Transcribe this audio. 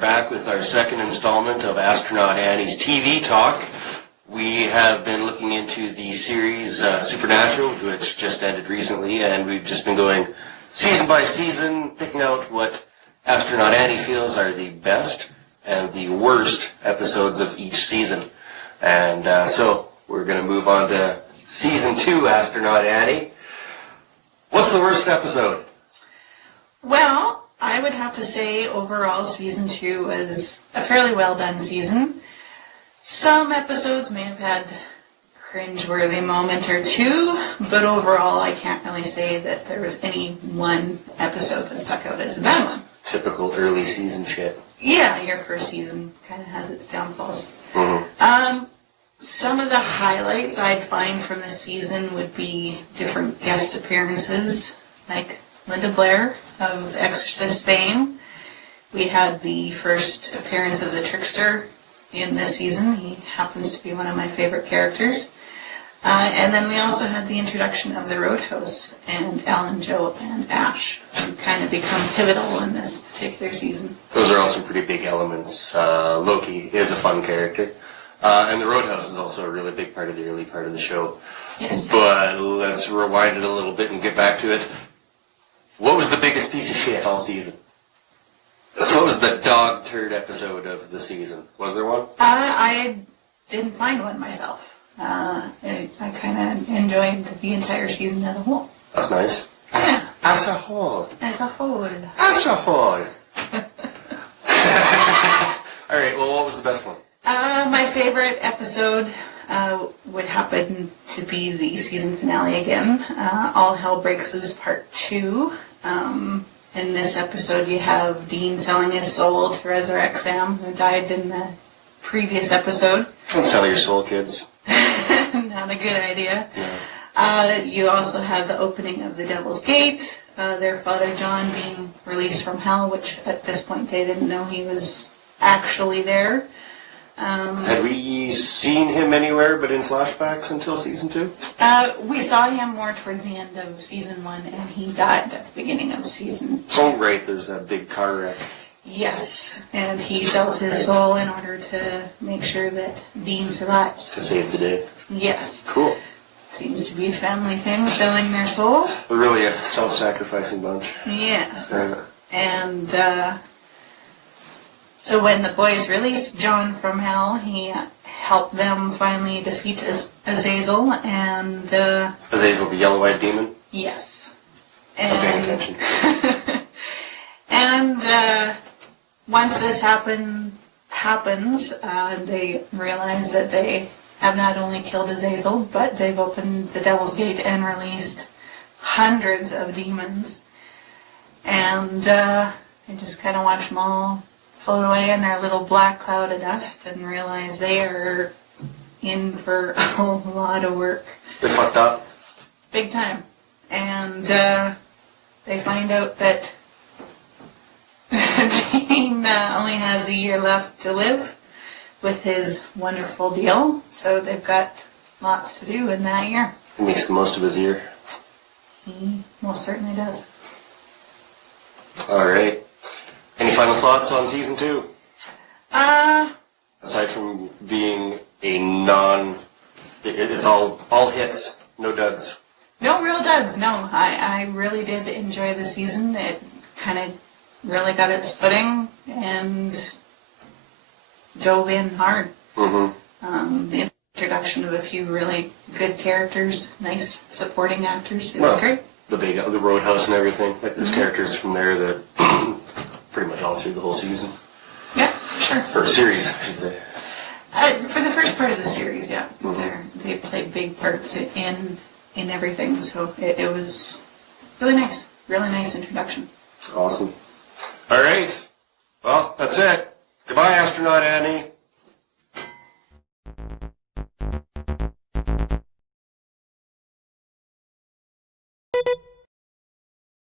back with our second installment of Astronaut Annie's TV Talk. We have been looking into the series Supernatural, which just ended recently, and we've just been going season by season, picking out what Astronaut Annie feels are the best and the worst episodes of each season. And so we're going to move on to Season 2, Astronaut Annie. What's the worst episode? Well, I would have to say overall Season 2 was a fairly well done season. Some episodes may have had cringe-worthy moment or two, but overall I can't really say that there was any one episode that stuck out as a bad one. Typical early season shit. Yeah, your first season kind of has its downfalls. Mm-hmm. Some of the highlights I'd find from this season would be different guest appearances, like Linda Blair of Exorcist fame. We had the first appearance of the Trickster in this season. He happens to be one of my favorite characters. And then we also had the introduction of the Roadhouse and Ellen, Joe, and Ash, who kind of become pivotal in this particular season. Those are all some pretty big elements. Loki is a fun character. And the Roadhouse is also a really big part of the early part of the show. Yes. But let's rewind it a little bit and get back to it. What was the biggest piece of shit all season? What was the dog turd episode of the season? Was there one? I didn't find one myself. I kind of enjoyed the entire season as a whole. That's nice. Yeah. As a whole. As a whole. As a whole. Alright, well, what was the best one? My favorite episode would happen to be the season finale again. All Hell Breaks Loose Part 2. In this episode, you have Dean selling his soul to resurrect Sam, who died in the previous episode. Don't sell your soul, kids. Not a good idea. No. You also have the opening of the Devil's Gate, their father John being released from hell, which at this point they didn't know he was actually there. Had we seen him anywhere but in flashbacks until season 2? We saw him more towards the end of season 1, and he died at the beginning of season 2. Oh, right, there's that big car wreck. Yes, and he sells his soul in order to make sure that Dean survives. To save the day. Yes. Cool. Seems to be a family thing, selling their soul. They're really a self-sacrificing bunch. Yes. And, so when the boys released John from hell, he helped them finally defeat Azazel and... Azazel, the yellow-eyed demon? Yes. I'm paying attention. And once this happens, they realize that they have not only killed Azazel, but they've opened the Devil's Gate and released hundreds of demons. And they just kind of watch them all float away in their little black cloud of dust and realize they are in for a lot of work. They fucked up? Big time. And they find out that Dean only has a year left to live with his wonderful deal, so they've got lots to do in that year. He makes the most of his year. He most certainly does. Alright. Any final thoughts on season 2? Aside from being a it's all hits, no duds. No real duds, no. I really did enjoy the season. It kind of really got its footing and dove in hard. Mm-hmm. The introduction of a few really good characters, nice supporting actors, it was great. The Roadhouse and everything. Like there's characters from there that pretty much all through the whole season. Yeah, sure. Or series, I should say. For the first part of the series, yeah. Mm-hmm. They played big parts in everything, so it was really nice. Really nice introduction. Awesome. All right. Well, that's it. Goodbye, Astronaut Annie.